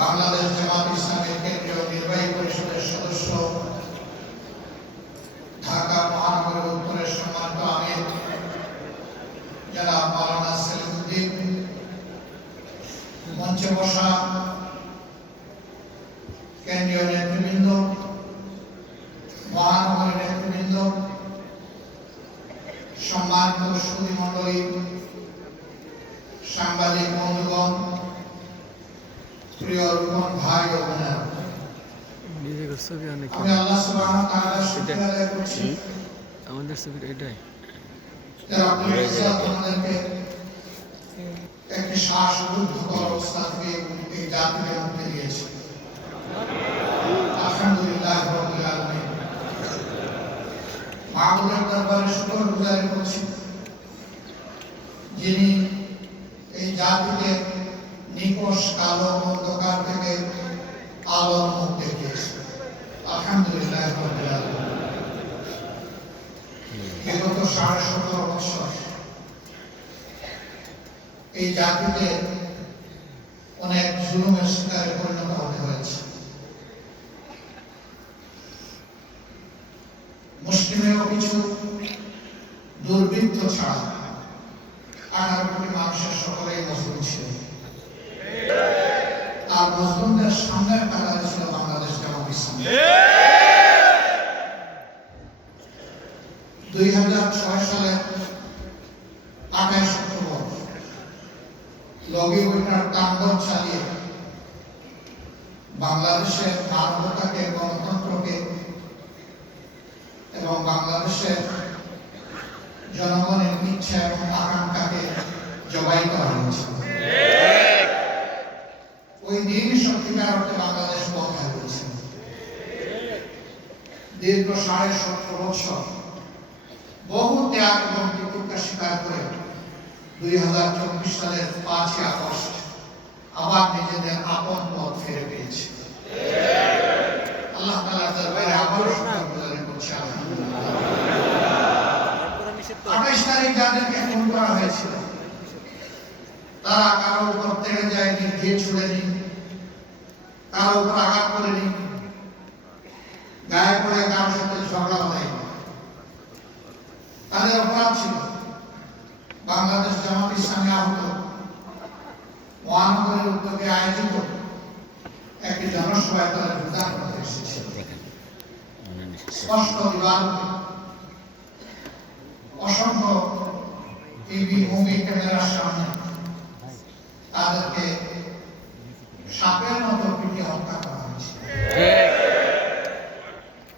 বাংলাদেশ জামাত ইসলামের কেন্দ্রীয় নির্বাহী পরিষদের সদস্য, ঢাকা মহানগর উত্তরের সম্মানিত আমির জনাব মাওলানা সেলিমউদ্দিন, মঞ্চে বসা কেন্দ্রীয় নেতৃবৃন্দ, মহানগরের নেতৃবৃন্দ, সম্মানিত সুধীমণ্ডলী, সাংবাদিক বন্ধুগণ, প্রিয় রুকন ভাই ও বোনেরা, আমি আল্লাহ সুবহানাহু ওয়া তাআলার শুকরিয়া আদায় করছি আমাদের ছবিটা এটাই যে রব্বুল ইজ্জত আমাদেরকে একটি শ্বাসরুদ্ধকর অবস্থা থেকে এই জাতিকে মুক্তি দিয়েছে। আলহামদুলিল্লাহ রাব্বিল আলামিন। মাহবুবের দরবারে শুকরগুজারি করছি যিনি এই জাতিকে নিকষ কালো অন্ধকার থেকে আলোর মুখ দেখিয়েছে। আলহামদুলিল্লাহ রাব্বিল আলামিন। বিগত 17.5 বছর এই জাতিকে অনেক জুলুমের শিকারে পরিণত হতে হয়েছে। মুসলিমেও কিছু দুর্বৃত্ত ছাড়া 18 কোটি মানুষের সকলেই মুসলিম ছিল। আর মুসলিমদের সামনের কাতারে ছিল বাংলাদেশ জামাত ইসলামী। 2006 সালে 28 অক্টোবর লগি বইটার তাণ্ডব চালিয়ে বাংলাদেশের মানবতাকে, গণতন্ত্রকে এবং বাংলাদেশের জনগণের ইচ্ছা এবং আকাঙ্ক্ষাকে জবাই করা হয়েছে। ওই দিনই সত্যিকার অর্থে বাংলাদেশ পথে রয়েছে। দীর্ঘ 17.5 বছর বহু ত্যাগ এবং তিতিক্ষা স্বীকার করে 2024 সালের 5ই আগস্ট আবার নিজেদের আপন পথ ফিরে পেয়েছে। আল্লাহ তাআলার দরবারে আবার শুকরগুজারি করছি। 28 তারিখ যাদেরকে খুন করা হয়েছিল তারা কারো উপর তেড়ে যায়নি, দিয়ে ছুড়েনি, কারো উপর আঘাত করেনি, গায়ে পড়ে কারোর সাথে ঝগড়া হয়নি। তাদের অপরাধ ছিল বাংলাদেশ জামাত ইসলামী আহত মহানগরের উদ্যোগে আয়োজিত একটি জনসভায় তারা যোগদান করতে এসেছিল। স্পষ্ট বিবাদ, অসংখ্য টিভি মুভি ক্যামেরার সামনে তাদেরকে সাপের মতো